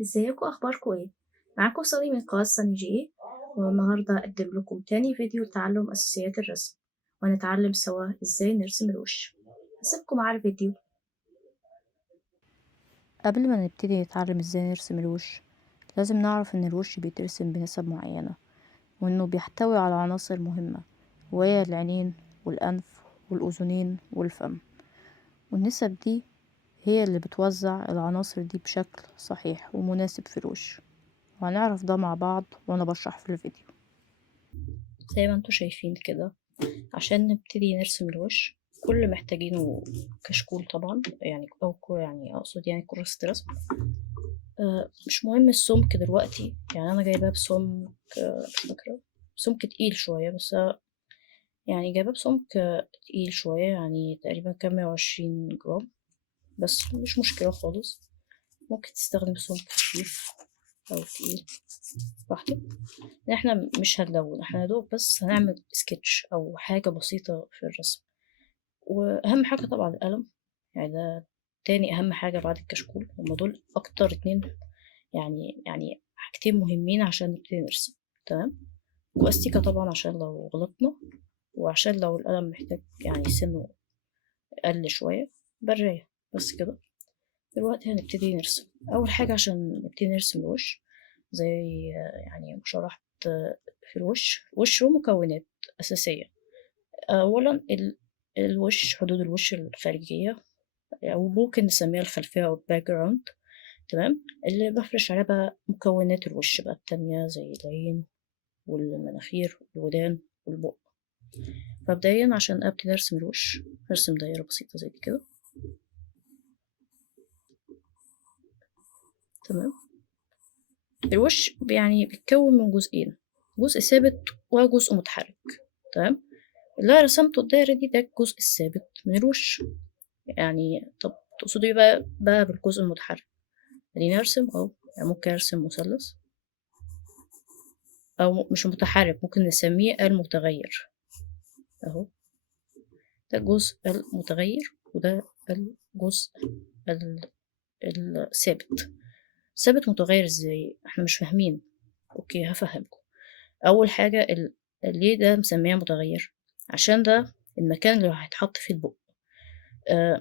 ازيكم اخباركم ايه؟ معاكم صلي من قناة سني جي، والنهاردة هقدم لكم تاني فيديو لتعلم اساسيات الرسم، وهنتعلم سوا ازاي نرسم الوش. هسيبكم مع الفيديو. قبل ما نبتدي نتعلم ازاي نرسم الوش، لازم نعرف ان الوش بيترسم بنسب معينة، وانه بيحتوي على عناصر مهمة، وهي العينين والانف والاذنين والفم. والنسب دي هي اللي بتوزع العناصر دي بشكل صحيح ومناسب في الوش، وهنعرف ده مع بعض وانا بشرح في الفيديو. زي ما انتوا شايفين كده، عشان نبتدي نرسم الوش كل اللي محتاجينه كشكول طبعا، يعني يعني اقصد يعني كراسة رسم. مش مهم السمك دلوقتي، يعني انا جايباه بسمك مش فاكرة، سمك تقيل شوية، بس يعني جايباه بسمك تقيل شوية، يعني تقريبا كام 120 جرام، بس مش مشكلة خالص. ممكن تستخدم سمك خفيف أو تقيل براحتك. احنا مش هنلون، احنا يدوب بس هنعمل سكتش أو حاجة بسيطة في الرسم. وأهم حاجة طبعا القلم، يعني ده تاني أهم حاجة بعد الكشكول، هما دول أكتر اتنين، يعني حاجتين مهمين عشان نبتدي نرسم. تمام. وأستيكة طبعا عشان لو غلطنا، وعشان لو القلم محتاج يعني سنه أقل شوية، براية بس كده. دلوقتي هنبتدي نرسم. أول حاجة عشان نبتدي نرسم الوش، زي يعني ما شرحت في الوش له مكونات أساسية. أولا الوش، حدود الوش الخارجية، أو ممكن نسميها الخلفية أو الباك جراوند. تمام. اللي بفرش عليها بقى مكونات الوش بقى التانية، زي العين والمناخير والودان والبق. فمبدئيا عشان أبتدي أرسم الوش، هرسم دايرة بسيطة زي دي كده. تمام. الوش يعني بيتكون من جزئين، جزء ثابت وجزء متحرك. تمام. اللي أنا رسمته الدايرة دي ده الجزء الثابت من الوش. يعني طب تقصدي ايه بقى بالجزء المتحرك؟ خليني أرسم أهو. يعني ممكن أرسم مثلث، أو مش متحرك، ممكن نسميه المتغير أهو. ده الجزء المتغير، وده الجزء الثابت. ثابت متغير ازاي؟ احنا مش فاهمين. اوكي هفهمكم. اول حاجه ليه ده مسميه متغير؟ عشان ده المكان اللي هيتحط فيه البق.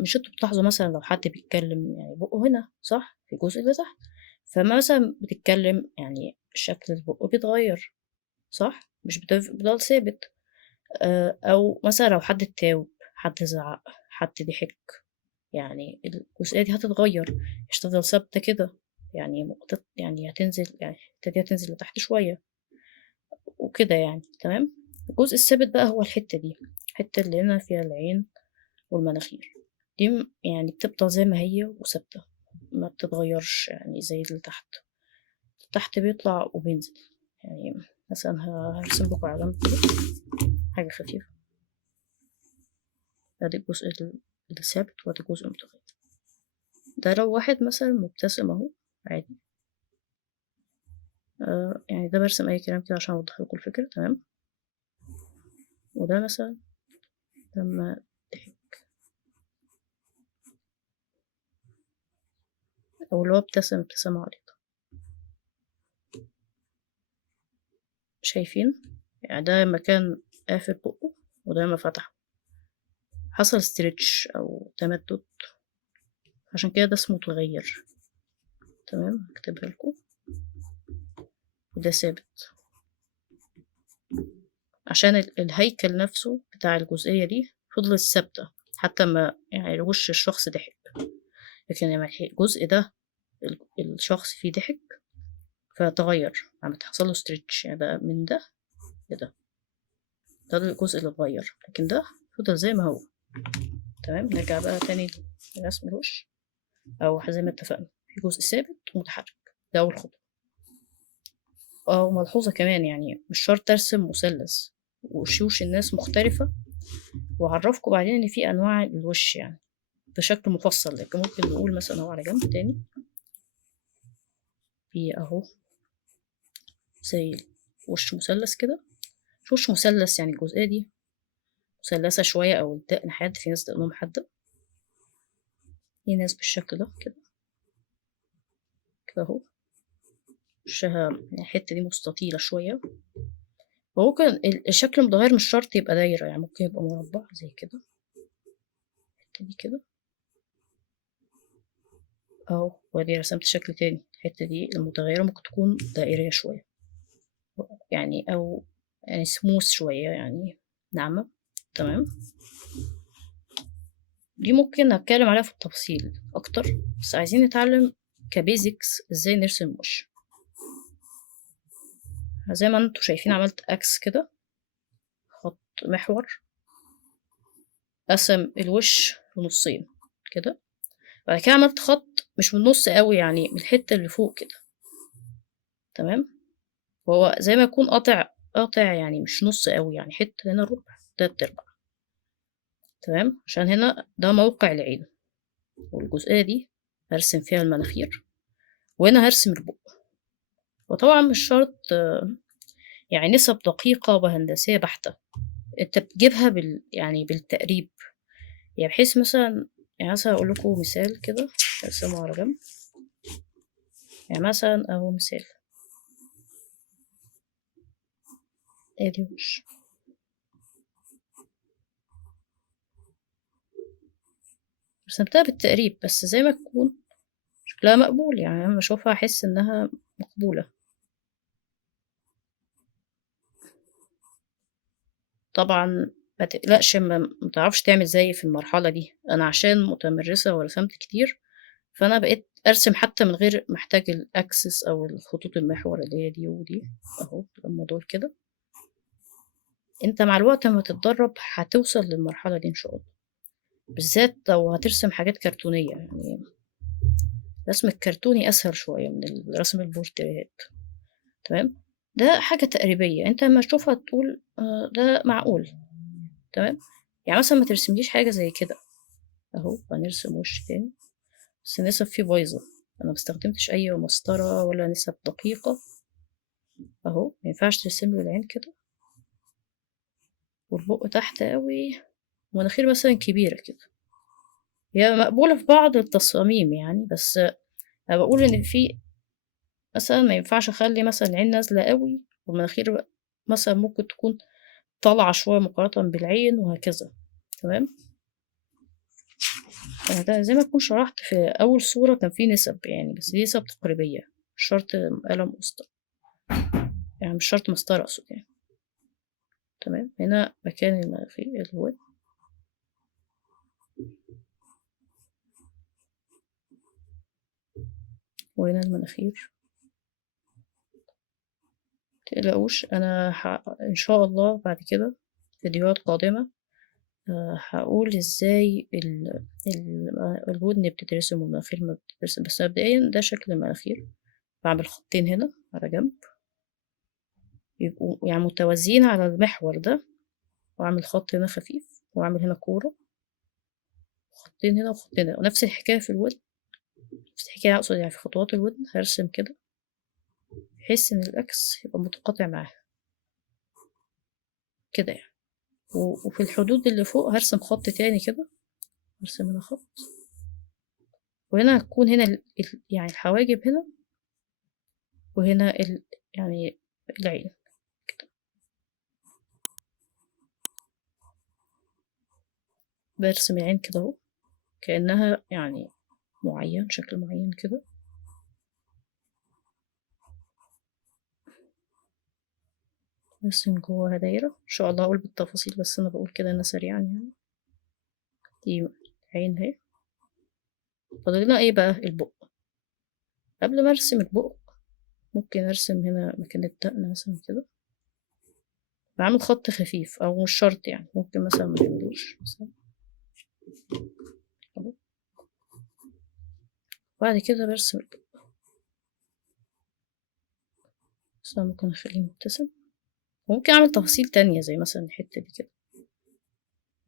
مش انتوا بتلاحظوا مثلا لو حد بيتكلم يعني بقه هنا صح في الجزء اللي تحت، فما مثلا بتتكلم يعني شكل البق بيتغير، صح؟ مش بيفضل ثابت. او مثلا لو حد اتاوب، حد زعق، حد ضحك، يعني الجزئية دي هتتغير، مش هتفضل ثابتة كده. يعني هتنزل، يعني الحتة دي هتنزل لتحت شوية وكده يعني. تمام. الجزء الثابت بقى هو الحتة دي، الحتة اللي هنا فيها العين والمناخير. دي يعني بتبقى زي ما هي وثابتة، ما بتتغيرش يعني زي اللي تحت. تحت بيطلع وبينزل. يعني مثلا هرسم لكم على جنب كده حاجة خفيفة. ادي الجزء الثابت وادي الجزء المتغير. ده لو واحد مثلا مبتسم اهو عادي. يعني ده برسم اي كلام كده عشان اوضح لكم الفكرة. تمام. وده مثلا لما ضحك، او اللي هو ابتسم ابتسامة عريضة. شايفين؟ يعني ده مكان قافل بقه، وده لما فتحه حصل ستريتش او تمدد، عشان كده ده اسمه متغير. تمام. هكتبها لكم. وده ثابت عشان الهيكل نفسه بتاع الجزئية دي فضلت ثابتة حتى ما يعني وش الشخص ضحك. لكن لما الجزء ده الشخص فيه ضحك فتغير، عم تحصل له ستريتش، يعني بقى من ده لده. ده الجزء اللي اتغير، لكن ده فضل زي ما هو. تمام. نرجع بقى تاني لرسم الوش، او زي ما اتفقنا في جزء ثابت ومتحرك. ده اول خطوة. اه ملحوظة كمان، يعني مش شرط ارسم مثلث، وشوش الناس مختلفة، وأعرفكم بعدين إن في أنواع الوش يعني بشكل مفصل. لكن ممكن نقول مثلا أهو على جنب تاني، في أهو زي وش مثلث كده. مش وش مثلث، يعني الجزئية دي مثلثة شوية، أو الدقن حاد، في ناس دقنهم حادة، في ناس بالشكل ده كده كده أهو. وشها يعني الحتة دي مستطيلة شوية، وممكن الشكل المتغير مش شرط يبقى دايرة، يعني ممكن يبقى مربع زي كده، الحتة دي كده اهو. وادي رسمت شكل تاني، الحتة دي المتغيرة ممكن تكون دائرية شوية يعني، أو يعني سموث شوية يعني ناعمة. تمام، دي ممكن أتكلم عليها في التفصيل أكتر، بس عايزين نتعلم كبيزكس ازاي نرسم وش. زي ما انتوا شايفين عملت اكس كده، خط محور قسم الوش لنصين كده. بعد كده عملت خط مش من النص قوي، يعني من الحتة اللي فوق كده. تمام، وهو زي ما يكون قاطع يعني مش نص قوي، يعني حتة هنا ربع 3/4. تمام، عشان هنا ده موقع العين، والجزئية دي هرسم فيها المناخير، وهنا هرسم البق. وطبعا مش شرط يعني نسب دقيقة وهندسية بحتة، انت بتجيبها يعني بالتقريب، يعني بحيث مثلا، يعني مثلا اقول لكم مثال كده ارسمه على جنب. يعني مثلا اهو مثال، ادي وش، رسمتها بالتقريب بس زي ما تكون شكلها مقبول، يعني لما اشوفها احس انها مقبولة. طبعا ما تقلقش، ما تعرفش تعمل زي في المرحلة دي، انا عشان متمرسة ورسمت كتير فانا بقيت ارسم حتى من غير محتاج الاكسس او الخطوط المحور اللي هي دي ودي اهو، لما دول كده. انت مع الوقت لما تتدرب هتوصل للمرحلة دي ان شاء الله، بالذات لو هترسم حاجات كرتونية. يعني الرسم الكرتوني اسهل شوية من رسم البورتريهات. تمام، ده حاجة تقريبية انت لما تشوفها تقول ده معقول. تمام، يعني مثلا ما ترسمليش حاجة زي كده اهو. هنرسم وش تاني بس النسب فيه بايظة، انا مستخدمتش اي مسطرة ولا نسب دقيقة اهو. مينفعش ترسملي العين كده، والبق تحت قوي، ومناخير مثلا كبيرة كده. هي مقبولة في بعض التصاميم يعني، بس انا بقول ان في مثلا ما ينفعش اخلي مثلا العين نازلة قوي والمناخير مثلا ممكن تكون طالعة شوية مقارنة بالعين وهكذا. تمام، يعني ده زي ما أكون شرحت في أول صورة كان في نسب يعني، بس دي نسب تقريبية، مش شرط قلم مسطر، يعني مش شرط مسطرة أقصد يعني. تمام، هنا مكان المناخير اللي هو، وهنا المناخير. متقلقوش أنا إن شاء الله بعد كده فيديوهات قادمة هقول ازاي الودن بتترسم والمناخير ما بتترسم. بس مبدئيا ده شكل المناخير، بعمل خطين هنا على جنب يبقوا يعني متوازيين على المحور ده، واعمل خط هنا خفيف، واعمل هنا كورة، خطين هنا وخطين هنا. ونفس الحكاية في الودن، نفس الحكاية أقصد يعني في خطوات الودن هرسم كده بحيث إن الأكس يبقى متقاطع معاها كده يعني. وفي الحدود اللي فوق هرسم خط تاني كده، هرسم هنا خط، وهنا هتكون هنا يعني الحواجب هنا، وهنا يعني العين كده. برسم العين كده اهو، كأنها يعني شكل معين كده. برسم جواها دايرة ان شاء الله، اقول بالتفاصيل بس انا بقول كده انا سريعا يعني. دي عين اهي، فاضل لنا ايه بقى؟ البق. قبل ما ارسم البق ممكن ارسم هنا مكان الدقن مثلا كده، بعمل خط خفيف او مش شرط يعني، ممكن مثلا ما نعملوش مثلا أهو. بعد كده برسم البق، بس أنا ممكن اخليه مبتسم، وممكن اعمل تفاصيل تانية زي مثلا الحتة دي كده،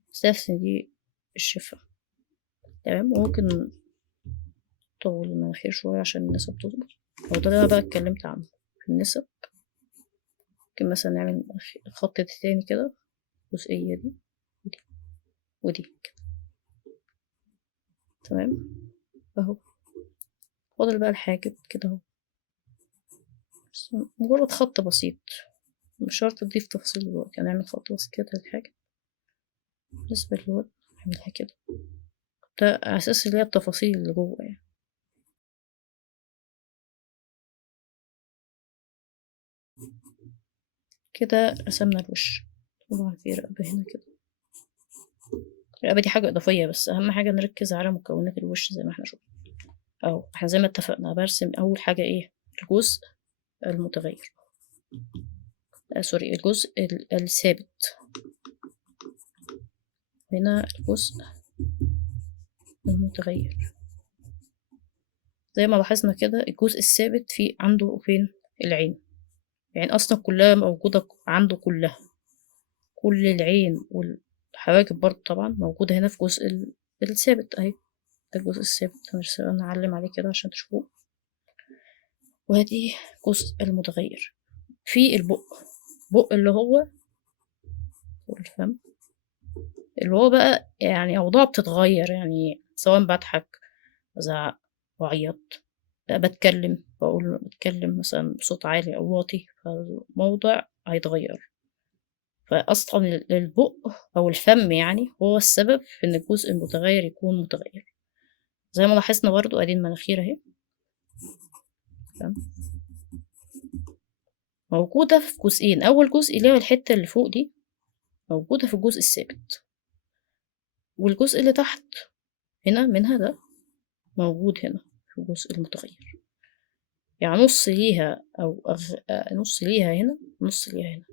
بس دي الشفة. تمام، وممكن طول المناخير شوية عشان النسب تظبط. هو ده اللي أنا بقى اتكلمت عنه في النسب. ممكن مثلا نعمل خط تاني كده، الجزئية دي ودي ودي كده. تمام اهو، فاضل بقى الحاجب كده اهو. مجرد خط بسيط، مش شرط تضيف تفاصيل دلوقتي، هنعمل خط بسيط كده للحاجة. بالنسبة للوجه هعملها كده، ده على أساس اللي هي التفاصيل اللي جوه يعني. كده رسمنا الوش. طبعا في رقبة هنا كده، الرقبة دي حاجة إضافية، بس أهم حاجة نركز على مكونات الوش زي ما احنا شفنا. أو احنا زي ما اتفقنا برسم أول حاجة ايه؟ الجزء المتغير، سوري، الجزء الثابت. هنا الجزء المتغير. زي ما لاحظنا كده الجزء الثابت في عنده فين؟ العين. العين أصلا كلها موجودة عنده، كلها، كل العين والحواجب برضه طبعا موجودة هنا في الجزء الثابت اهي. ده الجزء الثابت، هنعلم عليه كده عشان تشوفوه. وهدي الجزء المتغير في البق. بق اللي هو والفم، اللي هو بقى يعني أوضاع بتتغير، يعني سواء بضحك، بزعق، بعيط، بتكلم مثلا بصوت عالي أو واطي، فالموضع هيتغير. فأصلا البق أو الفم يعني هو السبب في إن الجزء المتغير يكون متغير. زي ما لاحظنا برضو أدي المناخير أهي موجودة في جزئين. أول جزء اللي هو الحتة اللي فوق دي موجودة في الجزء الثابت، والجزء اللي تحت هنا منها ده موجود هنا في الجزء المتغير. يعني نص ليها أو نص ليها هنا، نص ليها هنا.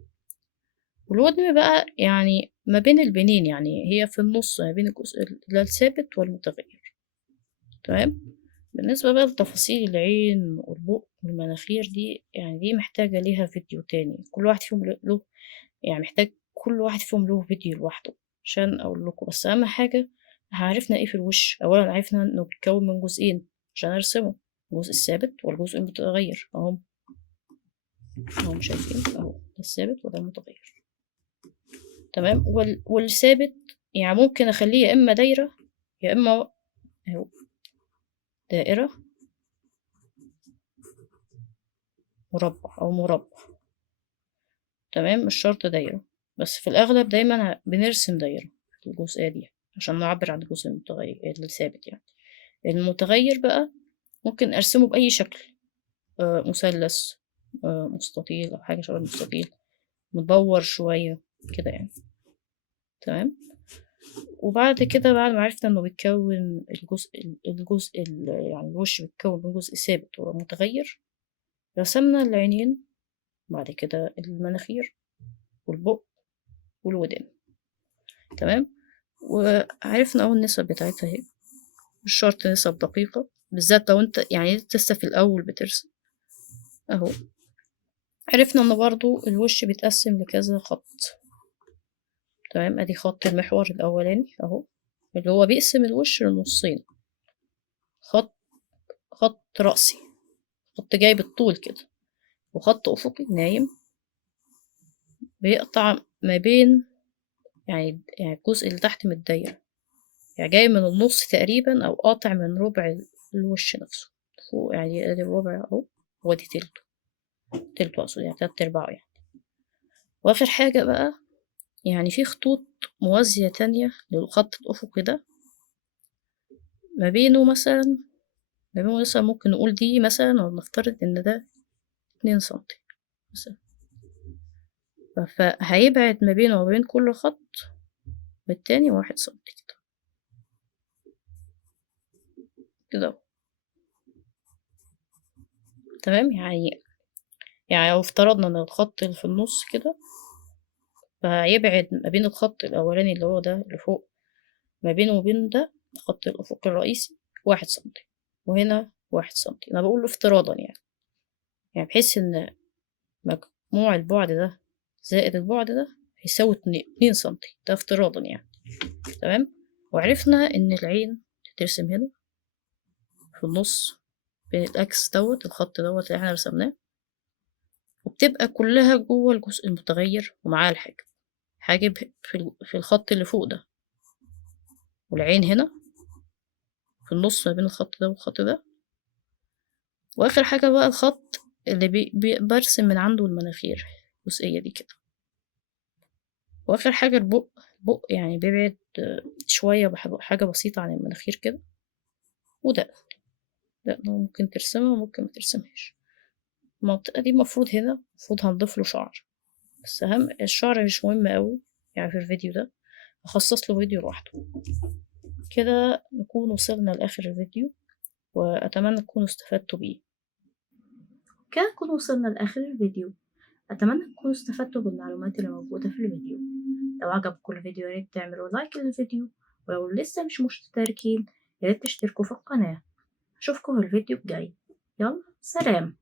والودن بقى يعني ما بين البنين، يعني هي في النص ما بين الجزء الثابت والمتغير. تمام. بالنسبة بقى لتفاصيل العين والبق والمناخير دي، يعني دي محتاجة ليها فيديو تاني، كل واحد فيهم له يعني محتاج كل واحد فيهم له فيديو لوحده عشان أقول لكم. بس أهم حاجة عرفنا ايه في الوش. أولا عرفنا إنه بيتكون من جزئين عشان أرسمه، الجزء الثابت والجزء المتغير أهم شايفين أهو، ده الثابت وده المتغير. تمام. والثابت يعني ممكن أخليه يا إما دايرة يا إما أهو دائرة، مربع أو مربع. تمام، مش شرط دايرة، بس في الأغلب دايما بنرسم دايرة في الجزئية دي عشان نعبر عن الجزء المتغير الثابت. يعني المتغير بقى ممكن أرسمه بأي شكل، مثلث، مستطيل أو حاجة شبه المستطيل، مدور شوية كده يعني. تمام. وبعد كده بعد ما عرفنا إنه بيتكون يعني الوش بيتكون من جزء ثابت ومتغير، رسمنا العينين، بعد كده المناخير والبق والودان. تمام. وعرفنا أول النسب بتاعتها اهي، مش شرط نسب دقيقة، بالذات لو انت يعني لسه في الأول بترسم اهو. عرفنا ان برضو الوش بيتقسم لكذا خط. تمام. ادي خط المحور الأولاني اهو، اللي هو بيقسم الوش لنصين، خط رأسي، خط جاي بالطول كده، وخط أفقي نايم بيقطع ما بين يعني الجزء اللي تحت من الدايرة، يعني جاي من النص تقريبا أو قاطع من ربع الوش نفسه فوق، يعني ادي الربع اهو، وادي تلته أقصد، يعني 3/4 يعني. وآخر حاجة بقى يعني في خطوط موازية تانية للخط الأفقي ده، ما بينه مثلا ممكن نقول دي مثلا، أو نفترض إن ده 2 سنتي مثلا، فهيبعد ما بينه وبين كل خط والتاني 1 سنتي كده. تمام. يعني لو افترضنا إن الخط اللي في النص كده، فهيبعد ما بين الخط الأولاني اللي هو ده اللي فوق، ما بينه وبين ده الخط الأفقي الرئيسي 1 سنتي، وهنا 1 سنتي. أنا بقول افتراضا يعني بحيث إن مجموع البعد ده زائد البعد ده هيساوي 2 سنتي، ده افتراضا يعني. تمام. وعرفنا إن العين ترسم هنا في النص بين الأكس الخط اللي احنا رسمناه، وبتبقى كلها جوه الجزء المتغير ومعاه حاجب في الخط اللي فوق ده، والعين هنا في النص ما بين الخط ده والخط ده. واخر حاجة بقى الخط اللي برسم من عنده المناخير الجزئية دي كده. واخر حاجة البق يعني بيبعد شوية حاجة بسيطة عن المناخير كده. ودقن ممكن ترسمها وممكن ما ترسمهاش. المنطقة دي المفروض هنا هنضيف له شعر، بس أهم الشعر مش مهم قوي يعني في الفيديو ده، هخصص له فيديو لوحده. كده نكون وصلنا لآخر الفيديو، وأتمنى تكونوا استفدتوا بيه. كده نكون وصلنا لآخر الفيديو، أتمنى تكونوا استفدتوا بالمعلومات اللي موجودة في الفيديو. لو عجبكم الفيديو ياريت تعملوا لايك للفيديو، ولو لسه مش مشتركين ياريت تشتركوا في القناة. أشوفكم في الفيديو الجاي، يلا سلام.